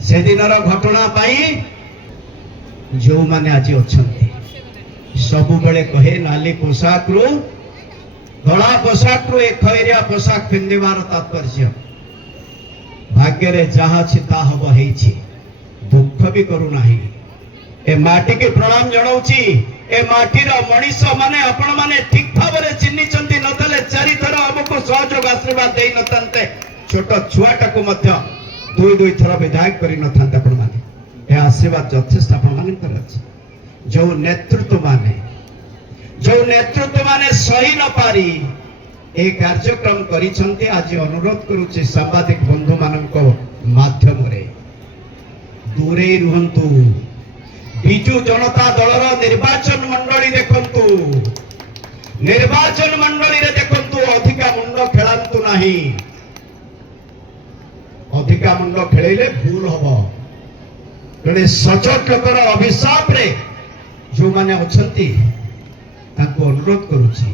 से दिनर घटना जो माने आज अच्छा सबु बेले कहे नाली पोशाक रु धड़ा पोशाक रु एक खैरिया पोशाक पिंधार तात्पर्य भाग्य रे जहा छिता हब हेछि दुख भी करू नाही ए माटी के प्रणाम जणाउची ए माटीर मनीष माने आपण माने ठीक भाव रे चिन्नी चंती नतले चारि थर हमको सहयोग आशीर्वाद देई नतंते छोट छुआटा को मध्य दुई दुई थर विधायक करी नथांते आपण माने ए आशीर्वाद यथेष्ट आपण माने करछ जो नेतृत्व माने सही न पारी ए कार्यक्रम करिसंते आज अनुरोध करूचे सांबादिक बंधु मानको माध्यम रे दूरे रुहंतु बिजु जनता दलर निर्वाचन मंडली देखंतु निर्वाचन मंडली रे देखंतु अधिका मुंड खेलांतु नाही अधिका मुंड खेलेले भूल हबो जड़े सचोट लोकर अभिशाप रे जो माने अछंती ताको अनुरोध करूची।